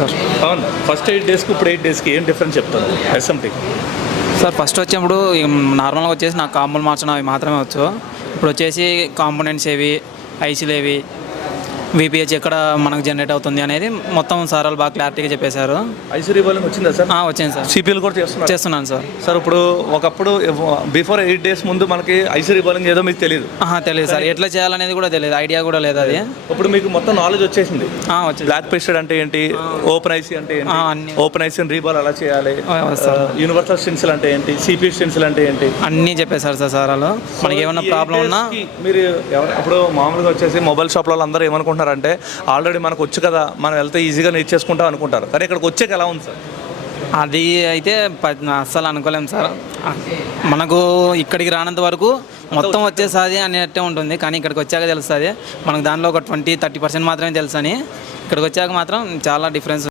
Sir అవును. First 8 డేస్కి ఇప్పుడు 8 డేస్కి ఏం డిఫరెన్స్ చెప్తారు ఎస్ఎంటీ? సార్ ఫస్ట్ వచ్చినప్పుడు నార్మల్గా వచ్చేసి నాకు కాంబులు మార్చడం అవి మాత్రమే వచ్చు. ఇప్పుడు వచ్చేసి కాంపోనెంట్స్ ఏవి, ఐసీలు ఏవి, విపిహెచ్ ఎక్కడ మనకు జనరేట్ అవుతుంది అనేది మొత్తం సార్ వాళ్ళు బాగా క్లారిటీగా చెప్పేశారు. ఐసీ రీబాలింగ్ వచ్చిందా సార్? వచ్చింది సార్, సిపిఎల్ కూడా చేస్తున్నాను సార్. సార్ ఇప్పుడు ఒకప్పుడు బిఫోర్ 8 డేస్ ముందు మనకి ఐసీ రీబాలింగ్ ఏదో మీకు తెలియదు. తెలియదు సార్, ఎట్లా చేయాలనేది కూడా తెలియదు, ఐడియా కూడా లేదు అది. ఇప్పుడు మీకు మొత్తం నాలెడ్జ్ వచ్చేసింది. వచ్చింది. బ్లాక్ పెస్టెడ్ అంటే ఏంటి, ఓపెన్ ఐసీ అంటే ఏంటి, అన్ని ఓపెన్ ఐసీ రీబాల్ ఎలా చేయాలి, సార్ యూనివర్సల్ స్టెన్సిల్ అంటే ఏంటి, సిపియు స్టెన్సిల్ అంటే ఏంటి, అన్నీ చెప్పేశారు సార్ వాళ్ళు. మనకి ఏమైనా ప్రాబ్లం ఉన్నా మీరు ఇప్పుడు మామూలుగా వచ్చేసి మొబైల్ షాప్లో అందరూ ఏమనుకుంటున్నారంటే ఆల్రెడీ మనకు వచ్చు కదా, మనం వెళ్తే ఈజీగా నేర్చేసుకుంటాం అనుకుంటారు. కానీ ఇక్కడికి వచ్చాక ఎలా ఉంది సార్? అది అయితే అస్సలు అనుకోలేము సార్. మనకు ఇక్కడికి రానంత వరకు మొత్తం వచ్చేసాది అనేట్టే ఉంటుంది, కానీ ఇక్కడికి వచ్చాక తెలుస్తుంది మనకు. దానిలో ఒక 20-30% మాత్రమే తెలుసు అని, ఇక్కడికి వచ్చాక మాత్రం చాలా డిఫరెన్స్.